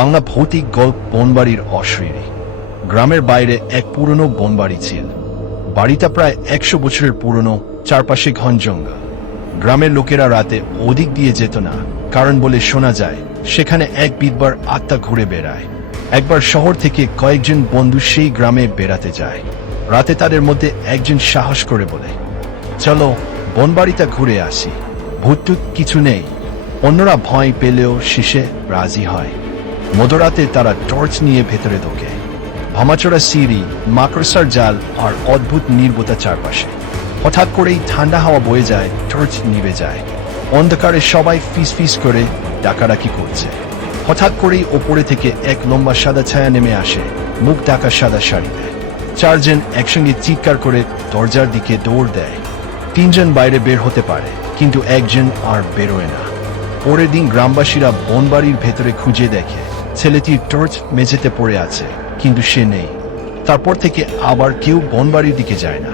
বাংলা ভৌতিক গল্প বনবাড়ির অশরীরী। গ্রামের বাইরে এক পুরনো বনবাড়ি ছিল। বাড়িটা প্রায় 100 বছরের পুরনো, চারপাশে ঘন জঙ্গল। গ্রামের লোকেরা রাতে ওদিক দিয়ে যেত না, কারণ বলে শোনা যায় সেখানে এক বিধবার আত্মা ঘুরে বেড়ায়। একবার শহর থেকে কয়েকজন বন্ধু সেই গ্রামে বেড়াতে যায়। রাতে তাদের মধ্যে একজন সাহস করে বলে, চলো বনবাড়িটা ঘুরে আসি, ভূত কিছু নেই। অন্যরা ভয় পেলেও শেষে রাজি হয়। মধ্যরাতে তারা টর্চ নিয়ে ভেতরে ঢোকে। ভামাচোরা সিঁড়ি, মাকড়সার জাল আর অদ্ভুত নির্বতা চারপাশে। হঠাৎ করেই ঠান্ডা হাওয়া বয়ে যায়, টর্চ নিভে যায়। অন্ধকারে সবাই ফিস ফিস করে ডাকাডাকি করছে। হঠাৎ করেই ওপরে থেকে এক লম্বা সাদা ছায়া নেমে আসে, মুখ ঢাকা সাদা শাড়িতে। চারজন একসঙ্গে চিৎকার করে দরজার দিকে দৌড় দেয়। তিনজন বাইরে বের হতে পারে, কিন্তু একজন আর বেরোয় না। পরের দিন গ্রামবাসীরা বনবাড়ির ভেতরে খুঁজে দেখে ছেলেটির টর্চ মেঝেতে পড়ে আছে, কিন্তু সে নেই। তারপর থেকে আবার কেউ বনবাড়ির দিকে যায় না।